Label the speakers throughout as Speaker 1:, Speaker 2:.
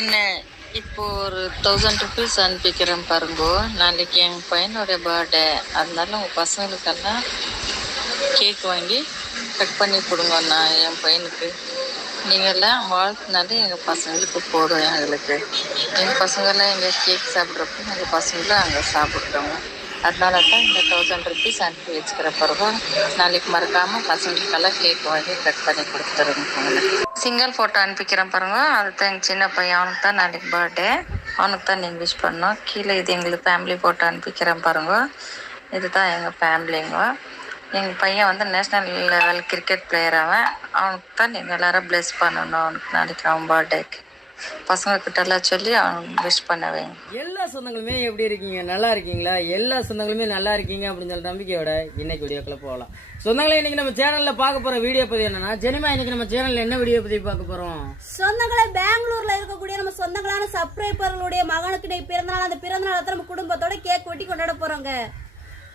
Speaker 1: அண்ணே இப்போ ஒரு தௌசண்ட் ருபீஸ் அனுப்பிக்கிறேன் பாருங்க நாளைக்கு என் பையனோட பர்த்டே அதனால உங்கள் பசங்களுக்கெல்லாம் கேக் வாங்கி கட் பண்ணி கொடுங்க நான் என் பையனுக்கு நீங்கள்லாம் வாழ்த்துனாலே எங்கள் பசங்களுக்கு போடும் எங்களுக்கு எங்கள் பசங்கள்லாம் எங்கள் கேக் சாப்பிட்றப்போ எங்கள் பசங்களும் அங்கே சாப்பிட்றோம் அதனால தான் இந்த தௌசண்ட் ருபீஸ் அனுப்பி வச்சுக்கிற பிறகு நாளைக்கு மறக்காமல் பசங்களுக்கெல்லாம் கேக் வாங்கி கட் பண்ணி கொடுத்துருங்க சிங்கிள் ஃபோட்டோ அனுப்பிக்கிறேன் பாருங்க அது தான் எங்கள் சின்ன பையன் அவனுக்கு தான் நாளைக்கு பர்த்டே அவனுக்கு தான் நீங்கள் விஷ் பண்ணோம் கீழே இது எங்களுக்கு ஃபேமிலி ஃபோட்டோ அனுப்பிக்கிறேன் பாருங்க இதுதான் எங்கள் ஃபேமிலிங்க எங்கள் பையன் வந்து நேஷ்னல் லெவல் கிரிக்கெட் பிளேயர் அவன் அவனுக்கு தான் நீங்கள் எல்லாரும் ப்ளெஸ் பண்ணணும் அவனுக்கு நாளைக்கு அவன் பர்த்டேக்கு பசங்க சொல்லி விஷ் பண்ண
Speaker 2: எல்லா சொந்தங்களுமே எப்படி இருக்கீங்க நல்லா இருக்கீங்களா எல்லா சொந்தங்களுமே நல்லா இருக்கீங்க அப்படின்னு சொல்ற நம்பிக்கையோட இன்னைக்கு வீடியோக்குள்ள போகலாம் சொந்தங்களே இன்னைக்கு நம்ம சேனல்ல பார்க்க போற வீடியோ பத்தி என்னன்னா ஜெனிமா இன்னைக்கு நம்ம சேனல்ல என்ன வீடியோ பத்தி பார்க்க போறோம்
Speaker 3: சொந்தங்களே பெங்களூர்ல இருக்கக்கூடிய நம்ம சொந்தங்களான சப்ஸ்கிரைபர்களுடைய மகனுக்கு பிறந்தநாள் அந்த பிறந்தநாள் நம்ம குடும்பத்தோட கேக் ஒட்டி கொண்டாட போறோங்க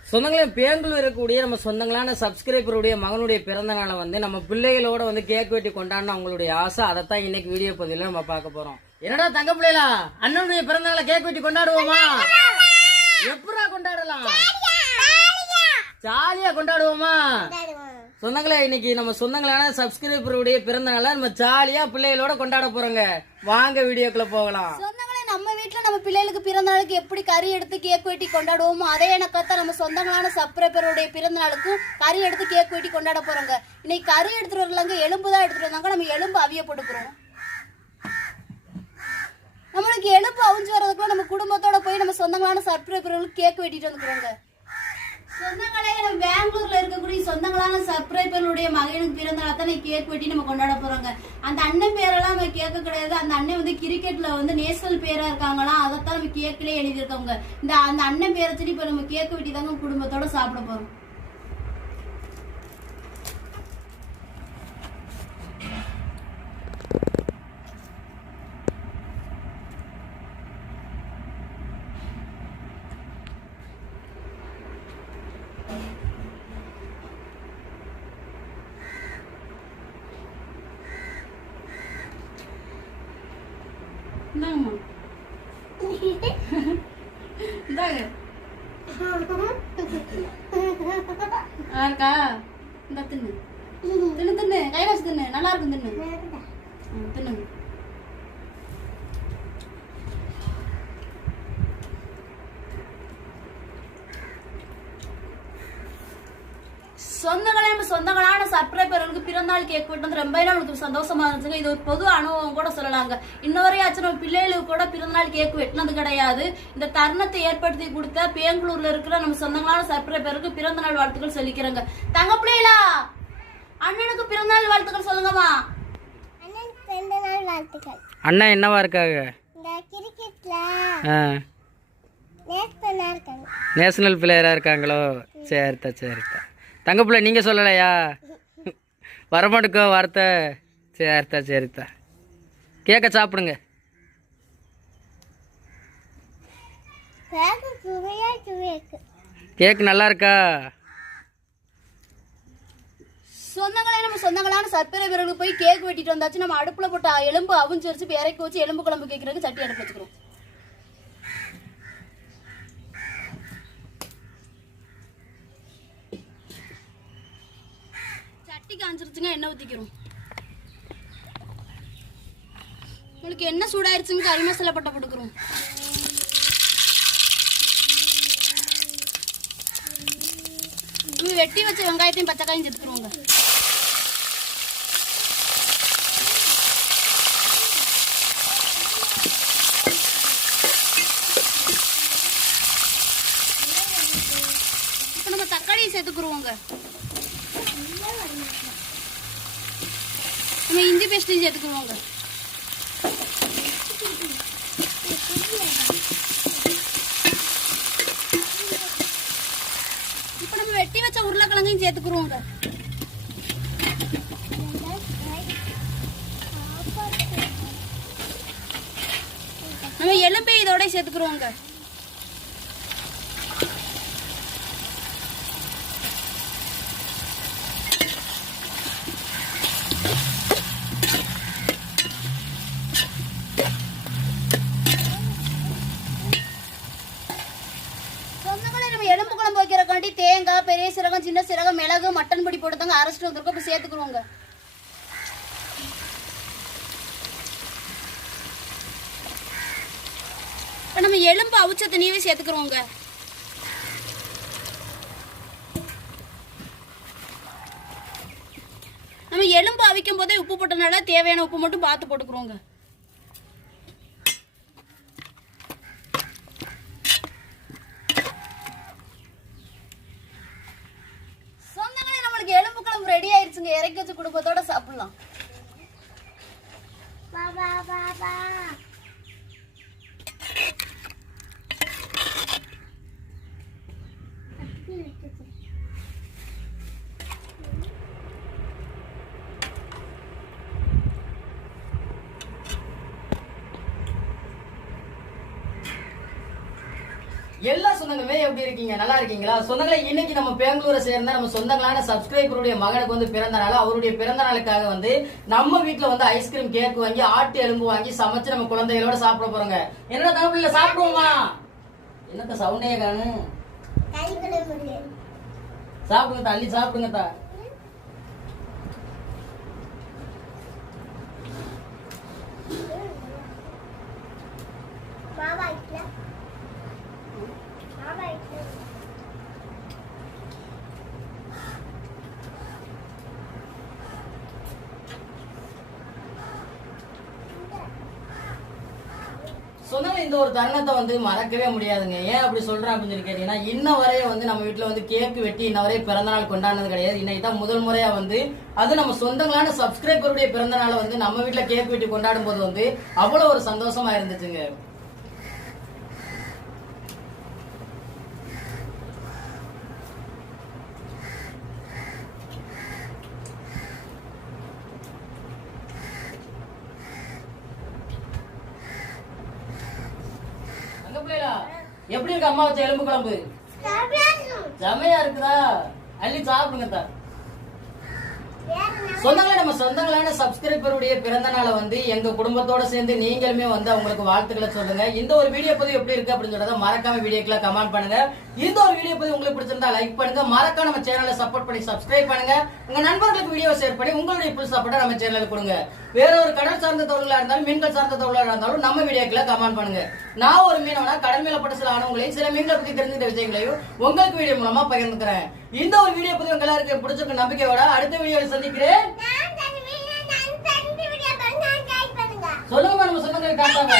Speaker 2: சொந்தங்களே பேங்களூர் இருக்கக்கூடிய நம்ம சொந்தங்களான சப்ஸ்கிரைபருடைய மகனுடைய பிறந்த நாளை வந்து நம்ம பிள்ளைகளோட வந்து கேக் வெட்டி கொண்டாடணும் அவங்களுடைய ஆசை அதைத்தான் இன்னைக்கு வீடியோ பதிவில் நம்ம பார்க்க போறோம் என்னடா தங்க பிள்ளைகளா அண்ணனுடைய பிறந்த நாளை கேக் வெட்டி கொண்டாடுவோமா எப்படா கொண்டாடலாம் ஜாலியா கொண்டாடுவோமா சொந்தங்களே இன்னைக்கு நம்ம சொந்தங்களான சப்ஸ்கிரைபருடைய பிறந்த நாளை நம்ம ஜாலியா பிள்ளைகளோட கொண்டாட போறோங்க வாங்க வீடியோக்குள்ள போகலாம்
Speaker 3: நம்ம பிள்ளைகளுக்கு பிறந்த நாளுக்கு எப்படி கறி எடுத்து கேக் வெட்டி கொண்டாடுவோமோ அதே எனக்கத்தான் நம்ம சொந்தங்களான சப்ரேப்பருடைய பிறந்த நாளுக்கு கறி எடுத்து கேக் வெட்டி கொண்டாட போறாங்க இன்னைக்கு கறி எடுத்துட்டு வரலாங்க எலும்பு தான் எடுத்துட்டு வந்தாங்க நம்ம எலும்பு அவிய போட்டுக்கிறோம் நம்மளுக்கு எலும்பு அவிஞ்சு வர்றதுக்குள்ள நம்ம குடும்பத்தோட போய் நம்ம சொந்தங்களான சப்ரேப்பர்களுக்கு கேக் வெட்டிட்டு வந்துக்கிறோங்க நம்ம இருக்கக்கூடிய சொந்தங்களான பிறந்த தான் கேக் வெட்டி நம்ம கொண்டாட அந்த அண்ணன் பேரெல்லாம் நம்ம கேட்க கிடையாது அந்த அண்ணன் வந்து வந்து அதைத்தான் நம்ம கேக்கிலே எழுதியிருக்கோங்க இந்த அந்த அண்ணன் நம்ம கேக் வெட்டி தாங்க குடும்பத்தோட சாப்பிட போறோம் இந்தாங்கம்மா இந்தாங்க இருக்கா இந்த தின்னு தின்னு தின்னு கைவாசி தின்னு நல்லா இருக்கும் தின்னு தின்னுங்க சொந்தங்களே நம்ம சொந்தங்களான சப்ஸ்கிரைபர்களுக்கு பிறந்தநாள் கேக் வெட்டினது ரொம்ப நம்மளுக்கு சந்தோஷமா இருந்துச்சுங்க இது ஒரு பொது அனுபவம் கூட சொல்லலாங்க இன்னொரையாச்சும் நம்ம பிள்ளைகளுக்கு கூட பிறந்தநாள் கேக் வெட்டினது கிடையாது இந்த தருணத்தை ஏற்படுத்தி கொடுத்த பெங்களூர்ல இருக்கிற நம்ம சொந்தங்களான பிறந்த பிறந்தநாள் வாழ்த்துக்கள் சொல்லிக்கிறாங்க தங்க பிள்ளைகளா அண்ணனுக்கு பிறந்தநாள் வாழ்த்துக்கள் சொல்லுங்கம்மா
Speaker 2: அண்ணா என்னவா இருக்காங்க நேஷனல் பிளேயரா இருக்காங்களோ சரித்தா சரித்தா தங்கப்பிள்ள நீங்கள் சொல்லலையா வரமாட்டுக்கோ வார்த்தை சரித்தா சரித்தா கேட்க சாப்பிடுங்க கேக் நல்லா இருக்கா
Speaker 3: சொந்தங்களே நம்ம சொந்தங்களான சர்க்கரை விரலுக்கு போய் கேக் வெட்டிட்டு வந்தாச்சு நம்ம அடுப்புல போட்ட எலும்பு அவிஞ்சரிச்சு இறக்கி வச்சு எலும்பு குழம்பு கேட்கறதுக்கு சட்டி அடுப்பு வச்சுக்கிறோம் பருத்தி காஞ்சிருச்சுங்க எண்ணெய் ஊற்றிக்கிறோம் உங்களுக்கு என்ன சூடாயிருச்சுங்க கறி மசாலா பட்டை போட்டுக்கிறோம் வெட்டி வச்ச வெங்காயத்தையும் பச்சைக்காயும் சேர்த்துக்கிறோங்க இப்போ நம்ம தக்காளியும் சேர்த்துக்குருவோங்க इसमें इंदी पेस्ट சேர்த்துக்குவாங்க இப்போ நம்ம வெட்டி வச்ச உருளைக்கிழங்கையும் சேர்த்துக்குருவோங்க நம்ம எலும்பை இதோட சேர்த்துக்குருவோங்க சொந்தங்களே நம்ம எலும்பு குழம்பு வைக்கிறக்காண்டி தேங்காய் பெரிய சிரகம் சின்ன சிரகம் மிளகு மட்டன் பொடி போட்டு தாங்க அரைச்சிட்டு வந்துருக்கோம் அப்புறம் சேர்த்துக்குருவோங்க நம்ம எலும்பு அவிச்ச தண்ணியவே சேர்த்துக்குருவோங்க நம்ம எலும்பு அவிக்கும் போதே உப்பு போட்டதுனால தேவையான உப்பு மட்டும் பார்த்து போட்டுக்குருவோங்க ஆயிடுச்சுங்க இறக்கி வச்சு குடும்பத்தோட சாப்பிடலாம்
Speaker 2: எல்லா சொந்தங்களுமே எப்படி இருக்கீங்க நல்லா இருக்கீங்களா சொந்தங்களை இன்னைக்கு நம்ம பெங்களூரை சேர்ந்த நம்ம சொந்தங்களான சப்ஸ்கிரைபருடைய மகனுக்கு வந்து பிறந்த நாள் அவருடைய பிறந்த நாளுக்காக வந்து நம்ம வீட்டுல வந்து ஐஸ்கிரீம் கேக் வாங்கி ஆட்டு எலும்பு வாங்கி சமைச்சு நம்ம குழந்தைகளோட சாப்பிட போறோங்க என்ன தமிழ்ல சாப்பிடுவோமா என்னத்த சவுண்டே காணும் சாப்பிடுங்க தள்ளி சாப்பிடுங்க தா பாபா சொன்ன இந்த ஒரு தருணத்தை வந்து மறக்கவே முடியாதுங்க ஏன் அப்படி சொல்றேன் அப்படின்னு சொல்லி கேட்டீங்கன்னா இன்ன வரைய வந்து நம்ம வீட்டுல வந்து கேக்கு வெட்டி இன்ன வரைய பிறந்த நாள் கொண்டாடினது கிடையாது இன்னைக்கு தான் முதல் முறையா வந்து அது நம்ம சொந்தங்களான சப்ஸ்கிரைபருடைய பிறந்த நாள் வந்து நம்ம வீட்டுல கேக் வெட்டி கொண்டாடும் போது வந்து அவ்வளவு ஒரு சந்தோஷமா இருந்துச்சுங்க எப்படி இருக்கு அம்மா வச்ச எலும்பு குழம்பு செமையா இருக்குதா அள்ளி சாப்பிடுங்க தான் சொந்தங்களே நம்ம சொந்தங்களான சப்ஸ்கிரைபருடைய பிறந்த நாளை வந்து எங்க குடும்பத்தோட சேர்ந்து நீங்களுமே வந்து அவங்களுக்கு வாழ்த்துக்களை சொல்லுங்க இந்த ஒரு வீடியோ பதிவு எப்படி இருக்கு அப்படின்னு சொல்றத மறக்காம வீடியோக்கெல்லாம் கமெண்ட் பண்ணுங்க இந்த ஒரு வீடியோ பத்தி உங்களுக்கு பிடிச்சிருந்தா லைக் பண்ணுங்க மறக்காம நம்ம சேனலை சப்போர்ட் பண்ணி சப்ஸ்கிரைப் பண்ணுங்க உங்க நண்பர்களுக்கு வீடியோ ஷேர் பண்ணி உங்களுடைய புது சப்போர்ட் நம்ம சேனலுக்கு கொடுங்க வேற ஒரு கடல் சார்ந்த தொழிலா இருந்தாலும் மீன்கள் சார்ந்த தொழிலா இருந்தாலும் நம்ம வீடியோக்களை கமெண்ட் பண்ணுங்க நான் ஒரு மீனவனா கடல் பட்ட சில ஆணவங்களையும் சில மீன்களை பத்தி தெரிஞ்சுக்கிட்ட விஷயங்களையும் உங்களுக்கு வீடியோ மூலமா பகிர்ந்துக்கிறேன் இந்த ஒரு வீடியோ பத்தி உங்க எல்லாருக்கும் பிடிச்சிருக்க நம்பிக்கையோட அடுத்த வீடியோவில் சந்திக்கிறேன் சொல்லுங்க மேடம் சொல்லுங்க காப்பாங்க